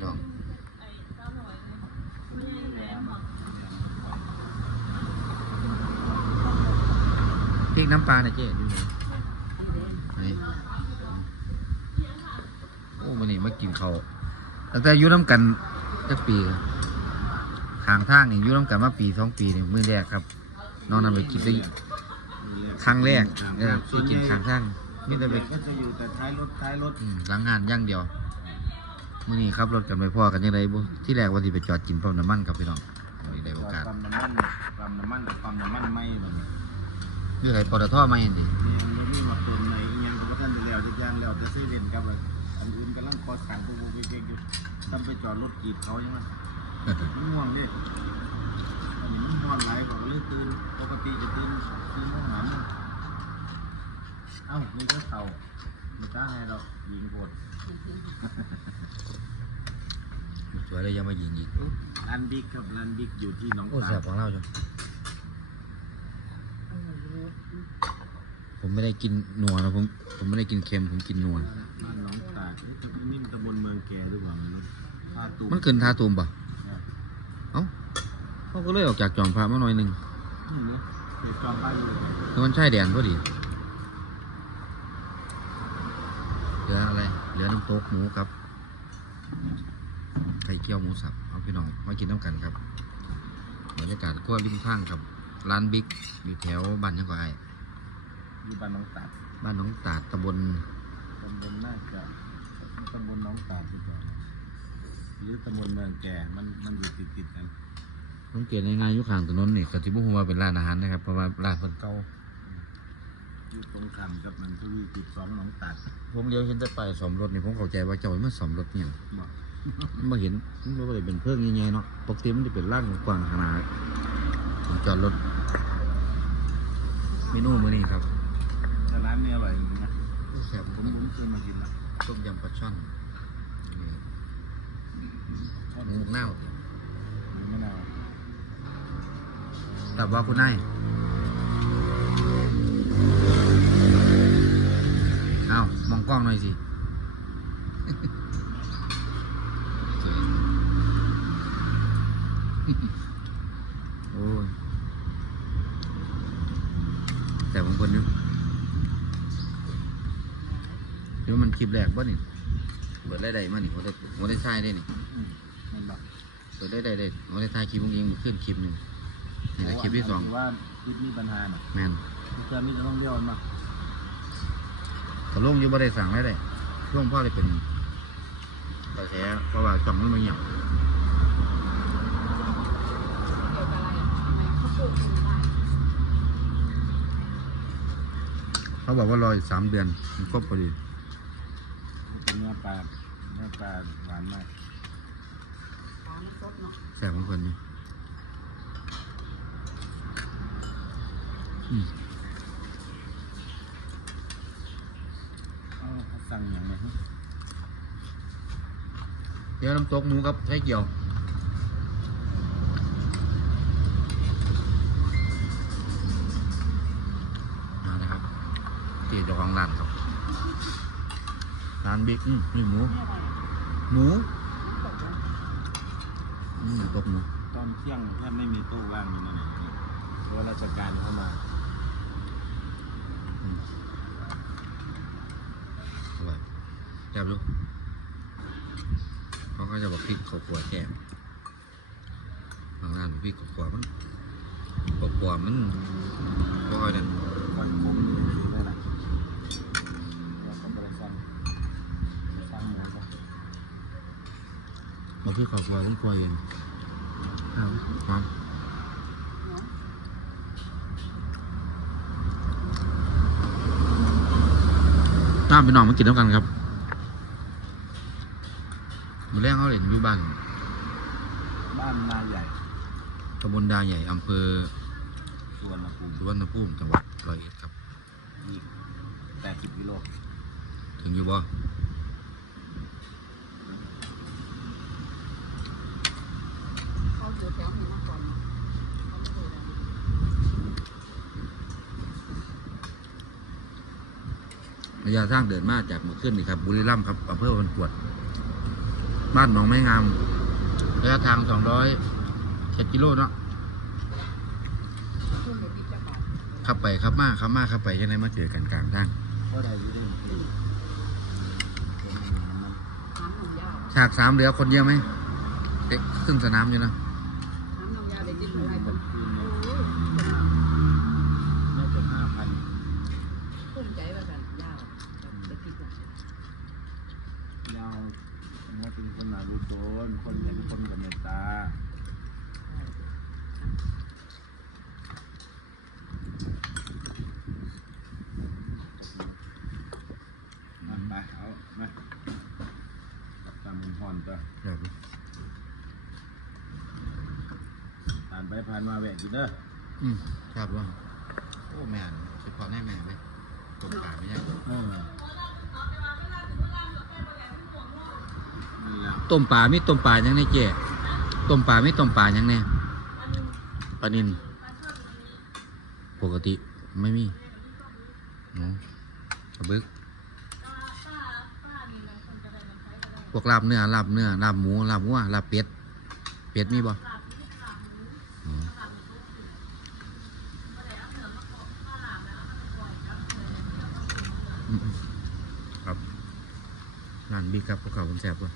พี่น้องพริกน้ำปลาเนี่ยเจ๊ดูหน่อยนี่โอ้มันนี่มากินเขาวตั้งแต่อยุ่น้ำกันจักปีขางทางนี่อยุ่น้ำกันมาปีสองปีนี่มือแรกครับนอนนั่นไปกินได้ครั้งแรกเออที่กินขางทางนี่แต่ไปก็จะอยู่แต่ท้ายรถท้ายรถ อืมหลังงานอย่างเดียว มื่อนี้ครับรถกันไปพ่อกันยังไงบุที่แรกว่าที่ไปจอดกินปั๊มน้ำมันครับพี่น้องวันนี้ได้โอกาสปั๊มน้ำมันปั๊มน้ำมันกับปั๊มน้ำมันไม่แบบนี้นี่อะไรปตทไม่เห็นดิยังไม่มีมาเตือนไหนยังก็ท่านจะแล้วที่ยานแล้วจะซื้อเด่นครับอันอื่นกำลังคอสั่งพวกพวกเก๊กๆอยู่ทำไปจอดรถกีบเขาใช่ไหมมันง่วงดิอันนี้มันนอนไหลกว่าเรื่องตื่นปกติจะตื่นตื่นห้องน้ำเอ้านี่ก็เต่ามันจ้าให้เรายิงโหด สวยเลยยังมายิงอีกร้านบิ๊กครับร้านบิ๊กอยู่ที่หนองโอ้ตาแสบของเราจ้ะผมไม่ได้กินนัวนะผมผมไม่ได้กินเค็มผมกินนัวบ้านหนองตาดเอ๊ะตำบลนี่มันตำบลเมืองแก่หรือเปล่าไม่รู้ท่าตูมมันเกินทาตูมปะเนี่ยเอ้าเขาก็เลยออกจากจอมพระมาหน่อยหนึ่งนี่นะเดี๋ยวจอมบ้านอยู่เลยคือมันใช่แดนพอดีเหลืออะไรเหลือน้ำตกหมูครับไข่เกี๊ยวหมูสับเอาพี่น้องมากินน้ำกันครับบรรยากาศก็ริมข้างครับ ร้านบิ๊กอยู่แถวบ้านยังก็ไออยู่บ้านหนองตาดบ้านหน้องตาดตำบลตำบลน่าจะตำบลหนองตาดที่ก่อนหรือตำบลเมืองแก่มันมันอยู่ติดติดๆกันน้องเกียรติง่ายๆอยุคห่างถนนนี่กติบุหัวาเป็นร้านอาหารนะครับเพราะว่าร้านคนเก่าอยู่ตรงข้ามกับมันทวีจุดสองหนองตาดผมเลี้ยวเห็นแต่ป้ายสมรถนี่ผมเข้าใจว่าเจ้ามันสมรถเนี่ยบอก มันมาเห็นมันบ่ได้เป็นเพิ่งใหญ่ๆเนาะปกติมันจะเป็นร่างกว้างขนาดผมจอดรถเมนูมื้อนี้ครับแต่ร้านนี้อร่อยจริงนะแซ่บผมผมเคยมากินละต้มยำปลาช่อนนี่ทอดหมูเน่าไม่น่าแต่ว่าคุณนายเอามองกล้องหน่อยสิ โอ้ยแต่บางคนนึกเดี๋ยวมันคลิปแรกป่ะนี่เปิดได้ใดมานี่ผมได้ผมได้ถ่ายได้นี่อืมมันบอกเปิดได้ใดได้ผมได้ถ่ายคลิปวงยิงขึ้นคลิปหนึ่งนี่แหละคลิปที่สองว่าคลิปมีปัญหาน่ะแมนเพื่อนมีจะต้องเลี้ยวมันมาตกลงอยังบ่ได้สั่งได้เลยช่วงพ่อเลยเป็นกระแสเพราะว่าช่องมันไม่เหี่ยว เขาบอกว่ารออีกสามเดือนมันครบพอดีเป็นเนื้อปลาเนื้อปลาหวานมากแสบของคนนี่อืมเอาเขาสั่งอย่างไรฮะเดี๋ยวน้ำตกหมูกับไข่เกี่ยวมาเลยครับที่ เจ้าของร้านครับร้านบิ๊กอืมนี่หมู หมูอืมน้ำตกหมูตอนเที่ยงแทบไม่มีโต๊ะว่างอยู่นั่นเองเพราะว่าราชการเข้ามาอืมอร่อยแซ่บลูกเขาก็จะบอกพริกข้าวคั่วแก้มบางร้านพริกข้าวคั่วมันข้าวคั่วมันบ่อยนั่นคอยคุมอยู่เลยนะเราก็บริษัทสร้างหมูก็ บอกพริกข้าวคั่วมันคั่วเองครับครับน้าไปน้องมากินแล้วกันครับมือแรกเขาเห็นอยู่บ้านบ้านนาใหญ่ตำบลดาใหญ่อำเภอสวนภูมิสุวรรณภูมิจังหวัดร้อยเอ็ดครับอีกแปดสิบกิโล ถึงอยู่บ่ เขาอยู่แถวนี้มาก่อน บรรระยะทางเดินมาจากเมื่อขึ้นนี่ครับ บุรีรัมย์ครับอำเภอวันกวด บ้านหนองไม้งามระยะทางสองร้อยเจ็ดกิโลเนาะขับไปขับมาขับมาขับไปยังไงมาเจอกันกลางทางก็ได้อยู่เด่นฉากสามเหลือคนเยอะไหมเด็กครึ่งสนามอยู่นะ น้ำนมยาเด็กที่คนไทยคนโอ้ย น่าจะห้าพัน ภูมิใจว่ากันยาวเด็กที่คน ยาวว่า เป็นคนหนารู้โจนคนเห็นคนกับเมตตามาไปเอามาตามมันพรตัวครับผ่านไปผ่านมาแวะกินเด้ออืมครับว่าโอ้แม่นเฉพาะแน่แม่เลยตรงกลางไม่ใช่เออนั่นแหละ ต้มปลาไม่ต้มปลายังไงเจ๊ต้มปลาไม่ต้มปลายังไงปลานินปกติไม่มีกระบึกพวกลาบเนื้อลาบเนื้อลาบหมูลาบวัวลาบเป็ดเป็ดมีบ่อ๋ออืมๆครับร้านบิ๊กครับพวกเขาคนแสบว่ะ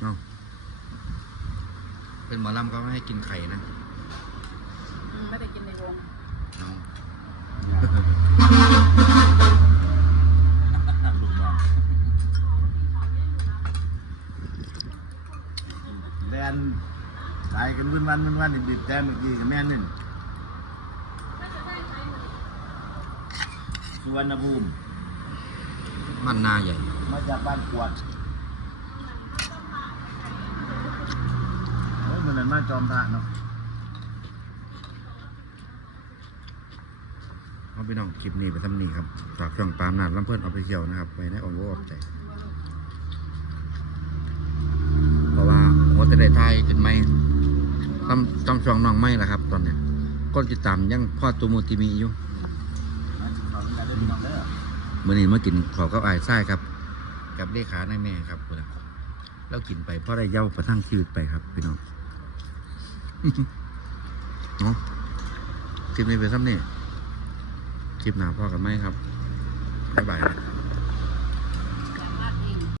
เอ้าเป็นหมอลำก็ไม่ให้กินไข่นะไม่ได้กินในวงเอ้าลูกน้องแลนตายกันวุ่นวันวุ่นวันดิบๆแต่เมื่อกี้กับแม่นึงสุวรรณภูมิมันนาใหญ่ มาจากบ้านกวดเฮ้ยมั นั้นมาจอมพระเนาะเอาไปน้องคลิปนี้ไปทำนี่ครับฝากช่องปามนาดลำเพื่อนเอาไปเที่ยวนะครับไปในออมโอออกใจเพราะว่าหัวแต่ได้ทายขึ้นไหมต้องต้องช่องน้องไม่ละครับ ตอนเนี้ยก้นติตามยังพ่อตูมูติมีอยู่มาขออนเล่นเมื่อนี้มากินขอกับอายไส้ครับ กับเลขาในแม่ครับพุ่นน่ะแล้วกินไปเพราะได้เย้าประทังชีวิตไปครับพี่น้อง เนาะคลิปนี้เป็นซ้ำนี่คลิปหนาพ่อกับไม่ครับบ๊ายบาย